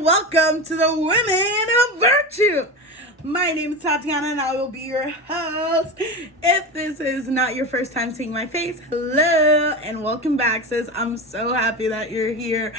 and welcome to the Women of Virtue. My name is Tatyana and I will be your host. If this is not your first time seeing my face, hello and welcome back, sis. I'm so happy that you're here.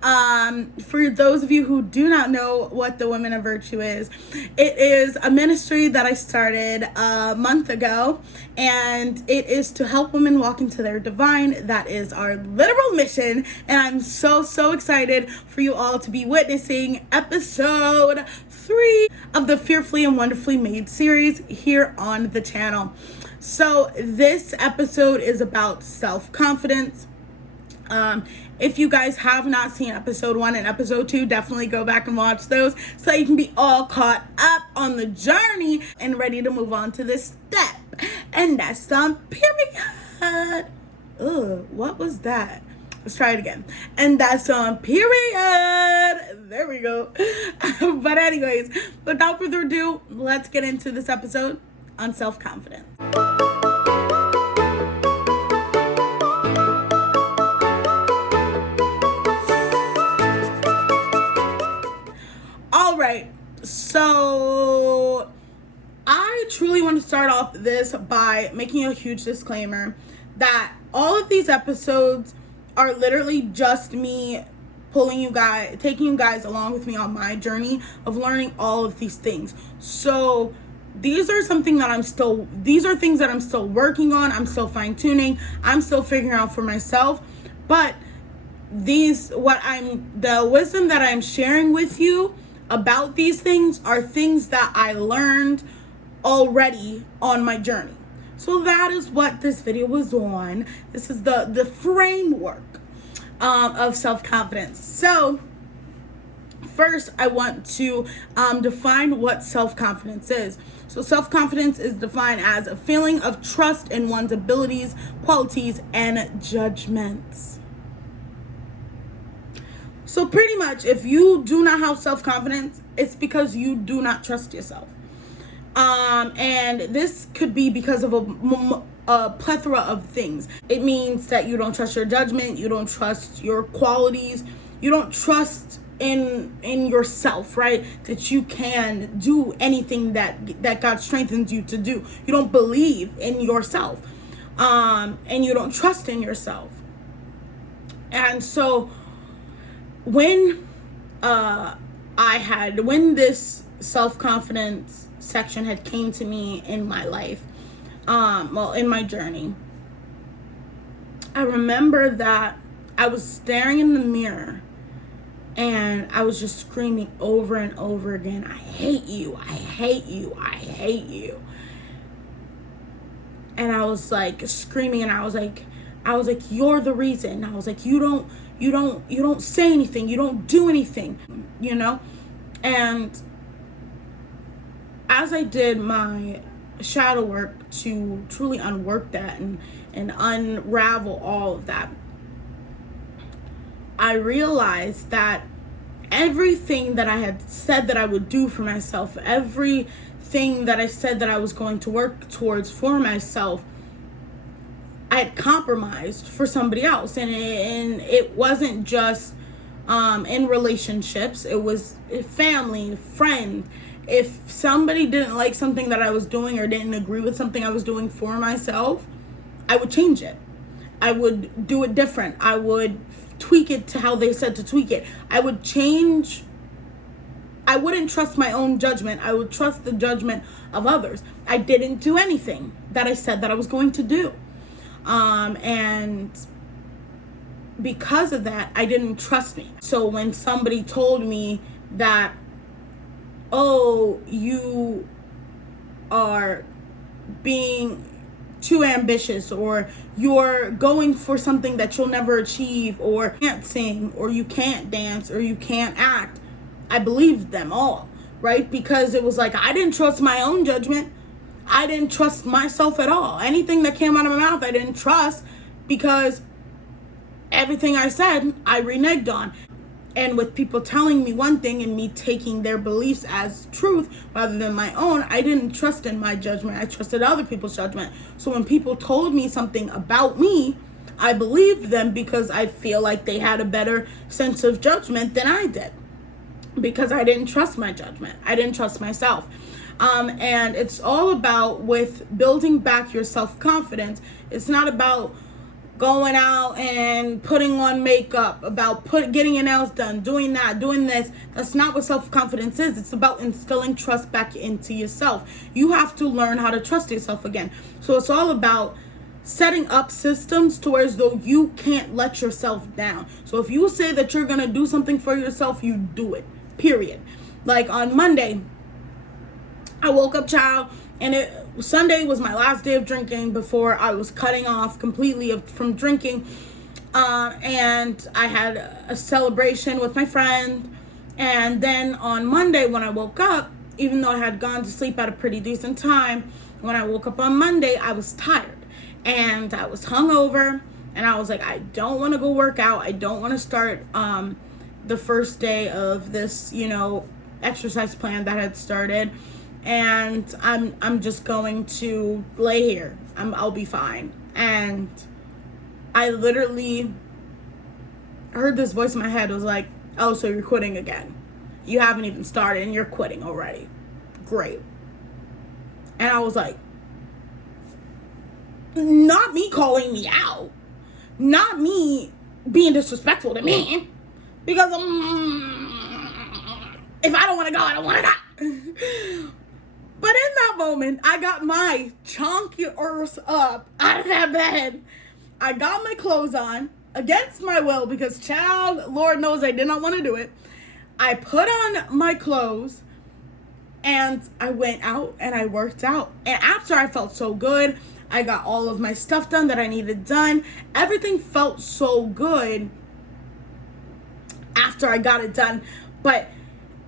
For those of you who do not know what the Women of Virtue is, it is a ministry that I started a month ago, and it is to help women walk into their divine. That is our literal mission, and I'm so excited for you all to be witnessing episode 3 of the Fearfully and Wonderfully Made series here on the channel. So this episode is about self-confidence. If you guys have not seen episode 1 and episode 2, definitely go back and watch those so you can be all caught up on the journey and ready to move on to this step. And that's on period. Ugh, what was that? Let's try it again. And that's on period. There we go. But anyways, without further ado, let's get into this episode on self-confidence. All right. So I truly want to start off this by making a huge disclaimer that all of these episodes are literally just me taking you guys along with me on my journey of learning all of these things. So these are things that I'm still working on. I'm still fine-tuning. I'm still figuring out for myself. But the wisdom that I'm sharing with you about these things are things that I learned already on my journey. So that is what this video was on. This is the framework of self-confidence. So first, I want to define what self-confidence is. So self-confidence is defined as a feeling of trust in one's abilities, qualities, and judgments. So pretty much, if you do not have self-confidence, it's because you do not trust yourself. And this could be because of a plethora of things. It means that you don't trust your judgment, you don't trust your qualities, you don't trust in yourself, right? That you can do anything that God strengthens you to do. You don't believe in yourself, and you don't trust in yourself. And so when this self-confidence section had came to me in my life, in my journey, I remember that I was staring in the mirror and I was just screaming over and over again, I hate you, I hate you, I hate you. And I was like screaming, and I was like, you're the reason. I was like, you don't say anything, you don't do anything, you know? And as I did my shadow work to truly unwork that and unravel all of that, I realized that everything that I had said that I would do for myself, everything that I said that I was going to work towards for myself, I had compromised for somebody else. And it wasn't just in relationships, it was family, friends. If somebody didn't like something that I was doing or didn't agree with something I was doing for myself, I would change it. I would do it different. I would tweak it to how they said to tweak it. I would change. I wouldn't trust my own judgment. I would trust the judgment of others. I didn't do anything that I said that I was going to do. And because of that, I didn't trust me. So when somebody told me that, oh, you are being too ambitious, or you're going for something that you'll never achieve, or you can't sing, or you can't dance, or you can't act, I believed them all, right? Because it was like, I didn't trust my own judgment. I didn't trust myself at all. Anything that came out of my mouth, I didn't trust, because everything I said, I reneged on. And with people telling me one thing and me taking their beliefs as truth rather than my own, I didn't trust in my judgment. I trusted other people's judgment. So when people told me something about me, I believed them because I feel like they had a better sense of judgment than I did. because I didn't trust my judgment. I didn't trust myself. And it's all about with building back your self-confidence. It's not about going out and putting on makeup, about getting your nails done, doing that, doing this. That's not what self-confidence is. It's about instilling trust back into yourself. You have to learn how to trust yourself again. So it's all about setting up systems to where as though you can't let yourself down. So if you say that you're going to do something for yourself, you do it, period. Like on Monday, I woke up, child, and Sunday was my last day of drinking before I was cutting off completely from drinking. And I had a celebration with my friend. And then on Monday when I woke up, even though I had gone to sleep at a pretty decent time, when I woke up on Monday, I was tired. And I was hungover. And I was like, I don't want to go work out. I don't want to start the first day of this, exercise plan that had started. And I'm just going to lay here. I'll be fine. And I literally heard this voice in my head. It was like, oh, so you're quitting again. You haven't even started and you're quitting already. Great. And I was like, not me calling me out. Not me being disrespectful to me. Because if I don't want to go, I don't want to go. But in that moment, I got my chunky earth up out of that bed. I got my clothes on against my will because, child, Lord knows I did not want to do it. I put on my clothes and I went out and I worked out. And after I felt so good, I got all of my stuff done that I needed done. Everything felt so good after I got it done. But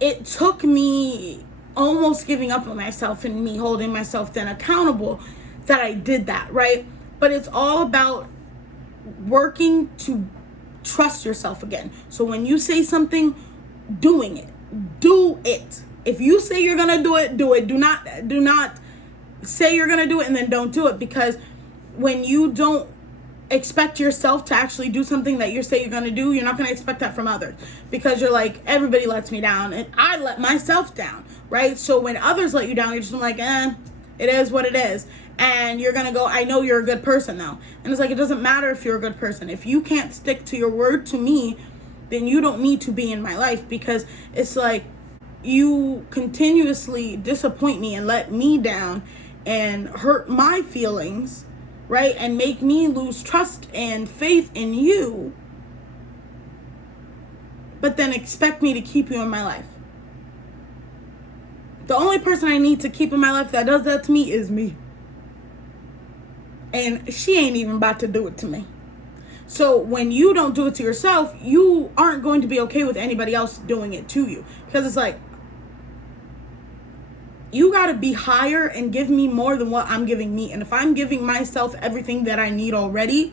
it took me almost giving up on myself and me holding myself then accountable that I did that, right? But it's all about working to trust yourself again. So when you say something, doing it. Do it. If you say you're gonna do it, do it. Do not say you're gonna do it and then don't do it, because when you don't expect yourself to actually do something that you say you're gonna do, you're not gonna expect that from others, because you're like, everybody lets me down and I let myself down, right? So when others let you down, you're just like, it is what it is. And you're gonna go, I know you're a good person now. And it's like, it doesn't matter if you're a good person. If you can't stick to your word to me, then you don't need to be in my life, because it's like you continuously disappoint me and let me down and hurt my feelings, right? And make me lose trust and faith in you, but then expect me to keep you in my life. The only person I need to keep in my life that does that to me is me. And she ain't even about to do it to me. So when you don't do it to yourself, you aren't going to be okay with anybody else doing it to you. Because it's like, you got to be higher and give me more than what I'm giving me. And if I'm giving myself everything that I need already,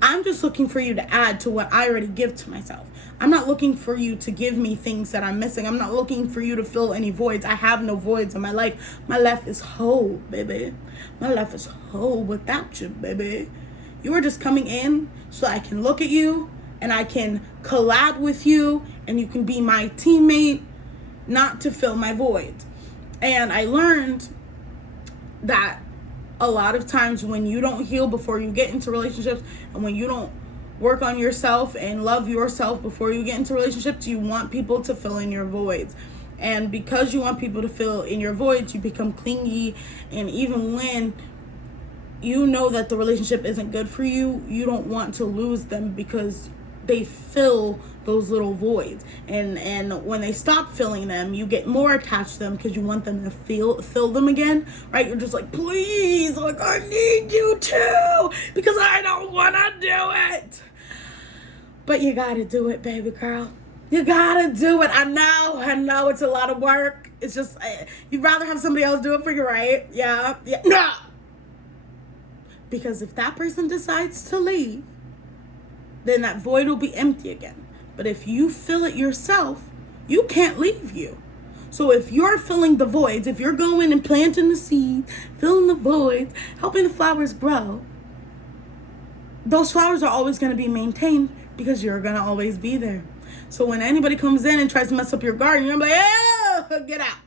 I'm just looking for you to add to what I already give to myself. I'm not looking for you to give me things that I'm missing. I'm not looking for you to fill any voids. I have no voids in my life. My life is whole, baby. My life is whole without you, baby. You are just coming in so I can look at you and I can collab with you and you can be my teammate, not to fill my voids. And I learned that a lot of times when you don't heal before you get into relationships, and when you don't work on yourself and love yourself before you get into relationships, you want people to fill in your voids. And because you want people to fill in your voids, you become clingy. And even when you know that the relationship isn't good for you, you don't want to lose them because they fill those little voids. And when they stop filling them, you get more attached to them because you want them to fill them again, right? You're just like, please, like, I need you to, because I don't want to do it. But you gotta do it, baby girl. You gotta do it. I know it's a lot of work. It's just, you'd rather have somebody else do it for you, right? Yeah. No! Because if that person decides to leave, then that void will be empty again. But if you fill it yourself, you can't leave you. So if you're filling the voids, if you're going and planting the seeds, filling the voids, helping the flowers grow, those flowers are always going to be maintained because you're going to always be there. So when anybody comes in and tries to mess up your garden, you're like, oh, get out.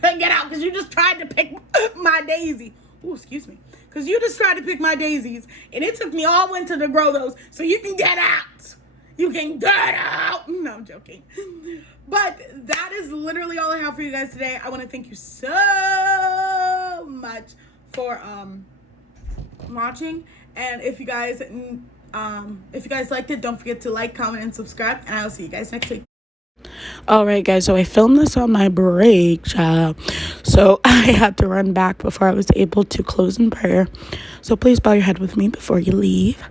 Get out, because you just tried to pick my daisy. Oh, excuse me. Because you just tried to pick my daisies, and it took me all winter to grow those, so you can get out. You can get out. No, I'm joking. But that is literally all I have for you guys today. I want to thank you so much for watching. And if you guys liked it, don't forget to like, comment, and subscribe. And I will see you guys next week. All right, guys, so I filmed this on my break, child. So I had to run back before I was able to close in prayer. So please bow your head with me before you leave.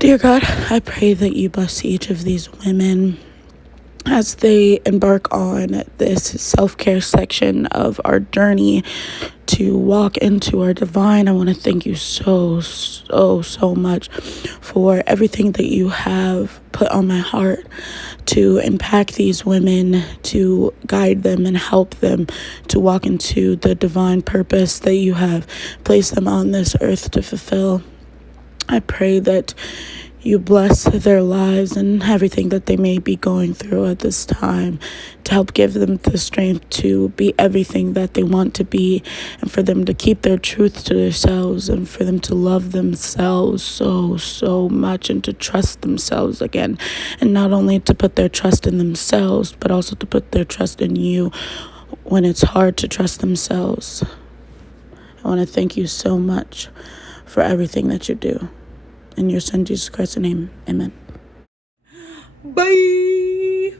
Dear God, I pray that you bless each of these women as they embark on this self-care section of our journey to walk into our divine. I want to thank you so much for everything that you have put on my heart to impact these women, to guide them and help them to walk into the divine purpose that you have placed them on this earth to fulfill. I pray that you bless their lives and everything that they may be going through at this time, to help give them the strength to be everything that they want to be, and for them to keep their truth to themselves, and for them to love themselves so much, and to trust themselves again, and not only to put their trust in themselves, but also to put their trust in you when it's hard to trust themselves. I want to thank you so much for everything that you do. In your son Jesus Christ's name, amen. Bye.